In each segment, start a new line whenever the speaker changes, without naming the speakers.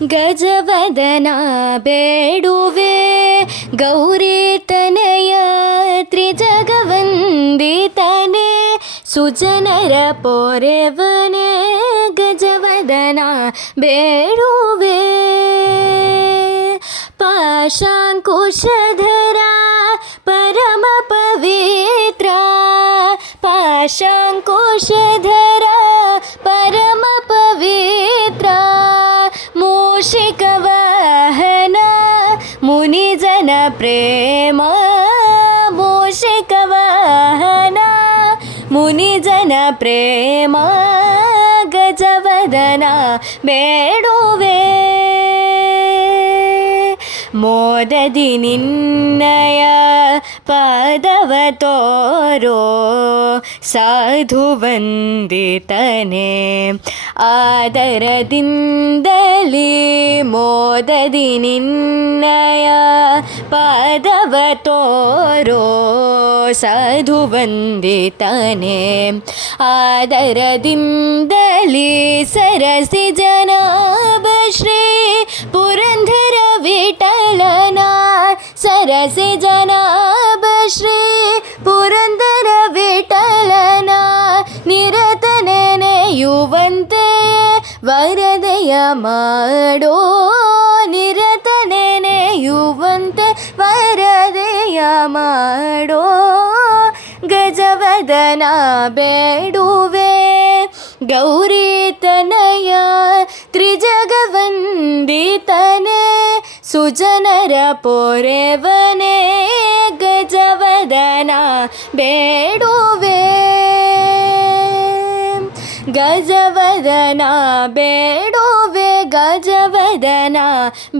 गजवदना बेडुवे गौरी सुजनर पोरेवने गजवदना बेडुवे पाशाङ्कुशधरा परमपवित्रा पाशाङ्कुशधरा जन प्रेमा मुनिजन मुनिजनप्रेमा गजवदना मेडुवे मोददिनिन्दय पादवतोरो साधुवन्दितने आदरदिन्दलि ദിനിന്നയ പാദവ തോരോ സാധുവന്ദിതനെ ആദരദിന്ദലി സരസി ജനാഭ ശ്രീ പുരന്ധര വിട്ടലന സരസി ജനാഭ ശ്രീ പുരന്ധര വിട്ടലന നിരതനെ യുവന്തേ വരതയ മാടോ ಮಾಡೋ ಗಜವದನ ಬೇಡುವೆ ಗೌರಿತನಯ ತ್ರಿಜಗವಂದಿತನೆ ಸುಜನರ ಪೊರೆವನೆ ಗಜವದನ ಬೇಡುವೆ ಗಜವದನ ಬೇಡುವೆ ಗಜವದನ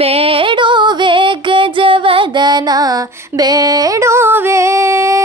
ಬೇಡುವೆ ಗಜ ಸದನ ಬೇಡುವೇ